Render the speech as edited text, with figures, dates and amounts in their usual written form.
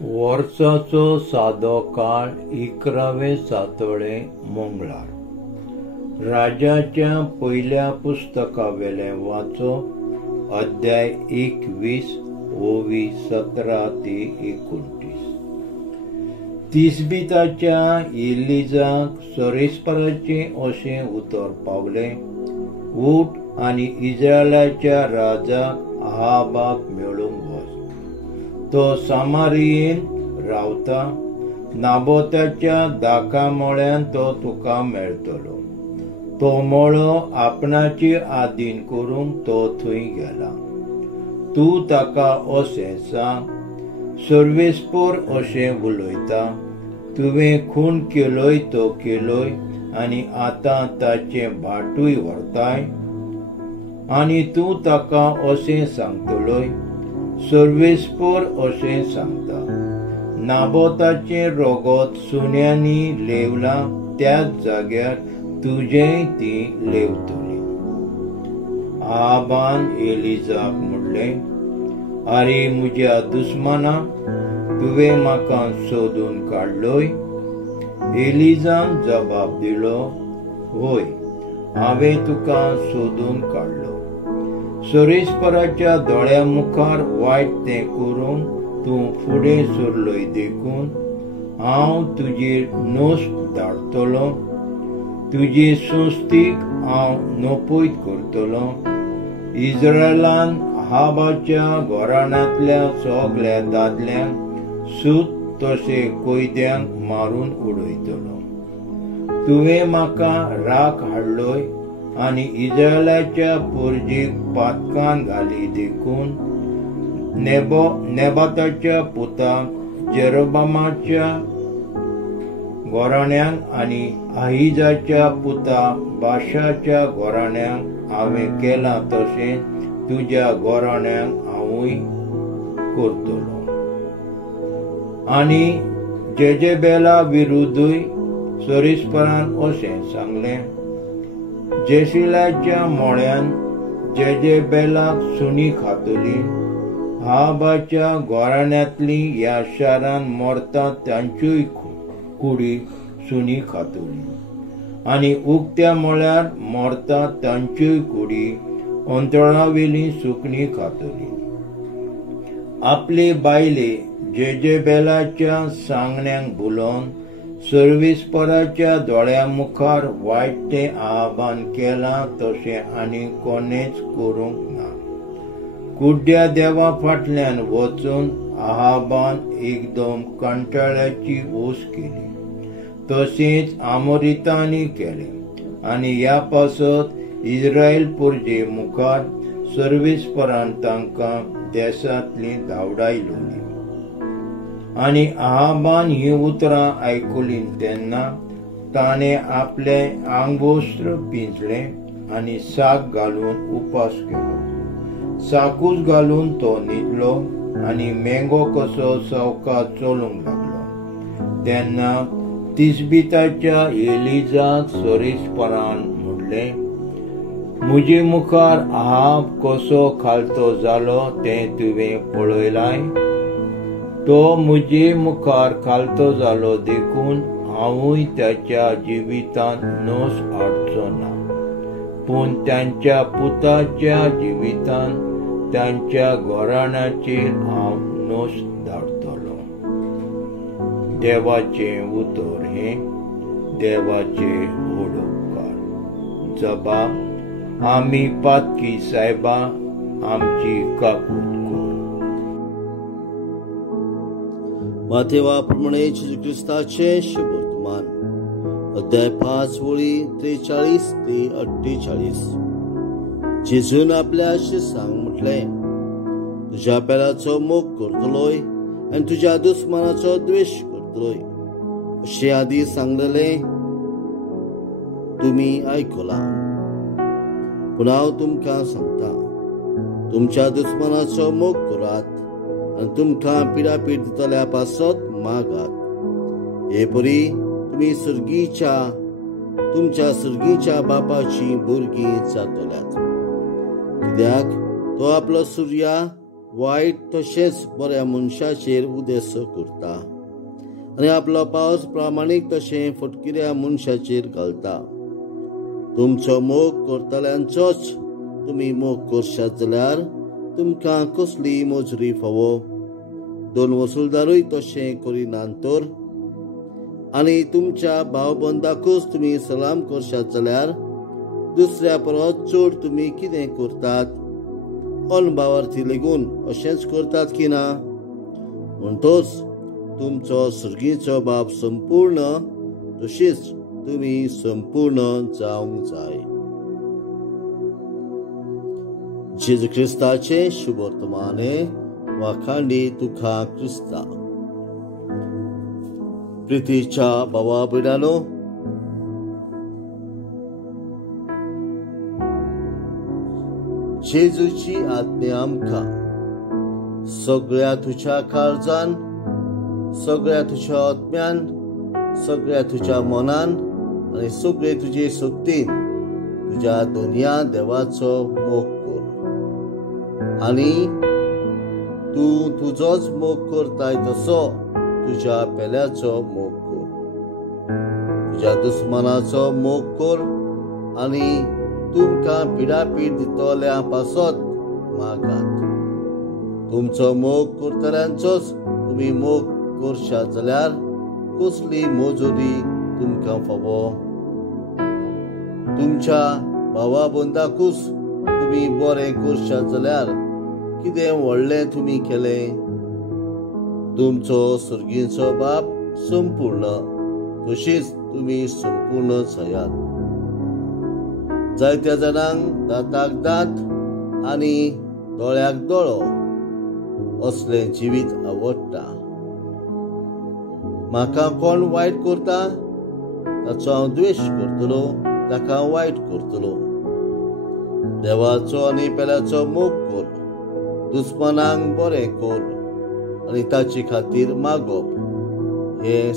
वर्साचो सादो काळ 11वें सातवडे मंगळार. राजाच्या पयल्या पुस्तकावेले वाचो अध्याय 21 ओवी 17 ते 29. तिसबीताच्या एलिजाक सरेस्पराचे अशें उतर पावले, उठ आनी इस्रायलाच्या राजाक अहाबाक मेळूंक वच. तो सामारियेन रावता. नाबोताच्या दाका मळ्यान तो तुका मेळटलो. तो मळो आपणाची आदीन करूंक तो थंय गेला. तूं ताका अशें सांग, सर्वेस्पर अशें उलयता, तुवें खून केलोय तो केलोय आनी आतां ताचें भाटूय व्हरताय. आनी तूं ताका अशें सांगतलोय, सर्वेस्पर अशें सांगता, नाबोताचें रोगोत सुन्यांनी लेवलां त्याच जाग्यार तुजेंय ती लेवतली. आहाबान एलिजाक म्हणलें, आरे म्हज्या दुस्माना, तुवें म्हाका सोदून काडलोय? एलिजान जबाब दिलो, होय, हांवें तुका सोदून काडलो. सरेस्पराच्या दोळ्या मुखार वायट तें करून तूं फुडें सरलोय देखून हांव तुजेर नोस धाडटलों. तुजे संस्थीक हांव नोपयत करतलों. इस्रायलान अहाबाच्या घराण्यांतल्या सगळ्या दादल्यांक सूत तशें कैद्यांक मारून उडयतलो. तुवें म्हाका राख हाडलोय आनी इस्रायलाच्या पोरजीक पातकान घाली देखून नेबाताच्या पुताक जेरोबामाच्या घराण्यांक आनी आहिजाच्या पुताक बाशाच्या घराण्यांक हांवें केलां तशें तुज्या घराण्यांक हांवूय करतलों. आनी जेजेबेला विरुद्धूय सरेस्परान अशें सांगलें, जेशिलाच्या मोळ्यान जेजेबेलाक सुणी खातली. अहाबाच्या घराण्यांतली ह्या शारान मरता तांच्योय कुडी सुणी खातली. आनी उक्त्या मोळ्यार मरता तांच्योय कुडी अंतरावेली सुकणी खातली. आपले बायले जेजेबेलाच्या सांगण्यांक भुलोवन सर्वेस्पराच्या दोळ्या मुखार वायट तें अहाबान केलां तशें आनी कोणेच करूंक ना. कुड्ड्या देवा फाटल्यान वचून अहाबान एकदम कंटाळ्याची ओस केली. तशेंच आमोरितांनी केलें आनी ह्या पासत इस्रायल पोरजे मुखार सर्वेस्परान तांकां देशांतली धांवडायलोली. आनी अहाबान ही उतरां आयकुलीं तेन्ना ताणें आपले आंगवस्त्र पिंजलें आनी साक घालून उपास केलो. साकूच घालून तो न्हिदलो आनी मेंगो कसो सवकास चलूंक लागलो. तेन्ना तिसबीताच्या एलिजाक सरेस्परान म्हणलें, म्हजे मुखार अहाब कसो खालतो जालो तें तुवें पळयलाय? तो म्हजे मुखार खालतो जालो देखून हांवूय ताच्या जिवितांत नोस हाडचो ना, पूण तांच्या पुताच्या जिवितांत तांच्या घराण्याचेर हांव नोस धाडटलों. देवाचें उतर हें देवाचे होडोपकार. जबाब, आमी पातकी सायबा, आमची काकूट कर. माथेवा प्रमाणे जेजू क्रिस्ताचे शुभवर्तमान अध्याय 5 वळी 43 ते 48. जेजून आपल्या शिष्यांक म्हटलें, तुज्या पेलाचो मोग करतलोय आनी तुज्या दुस्मानाचो द्वेश करतलोय. अशें आदीं सांगलेलें तुमी आयकलां. पूण हांव तुमकां सांगता, तुमच्या दुस्मानाचो मोग करात आनी तुमकां पिडापीड दितल्या पासत मागात. हे परी तुमी तुमच्या सर्गीच्या बापाची भुरगीं जातल्यात. कित्याक तो आपलो सूर्या वायट तशेंच बऱ्या मनशाचेर उदेस करता आनी आपलो पावस प्रामाणीक तशें फटकिऱ्या मनशाचेर घालता. तुमचो मोग करतल्यांचोच तुमी मोग करशात जाल्यार तुमकां कसली मजुरी फावो. दोन वसूलदारूय तशें करिनात तर. आनी तुमच्या भावबंदाकूच तुमी सलाम करशात जाल्यार दुसऱ्या परस चड तुमी कितें करतात? अनभावार्थी लेगून अशेंच करतात की ना? म्हणटच तुमचो सुर्गीचो बाप संपूर्ण तशीच तुमी संपूर्ण जावंक जाय. जेजू क्रिस्ताचे शुभ वर्तमाने वाखांडी तुका क्रिस्ता. प्रितीच्या भावा भयणांनो, जेजूची आज्ञा आमकां सगळ्या तुज्या काळजान, सगळ्या तुज्या आत्म्यान, सगळ्या तुज्या मनान आनी सगळे तुजे शक्तीन तुज्या दोनया देवाचो मोग कर. आनी तूं तुजोच मोग करताय तसो तुज्या पेल्याचो मोग कर. तुज्या दुस्मनाचो मोग कर आनी तुमकां पिडापीड दितल्या पासत मागात. तुमचो मोग करतल्यांचोच तुमी मोग करशात जाल्यार कसली मजुरी तुमकां फावो. तुमच्या भावा बंदाकूच तुमी बरें करशात जाल्यार कितें व्हडलें तुमी केलें. तुमचो सुर्गीचो बाप संपूर्ण तशीच तुमी संपूर्ण जायात. जायत्या जाणांक दांताक दांत आनी दोळ्याक दोळो असलें जिवीत आवडटा. म्हाका कोण वायट करता ताचो हांव द्वेश करतलो, ताका वायट करतलो. देवाचो आनी पेल्याचो मोग कर. दुस्मनांक बरें कर आनी ताचे खातीर मागप. हे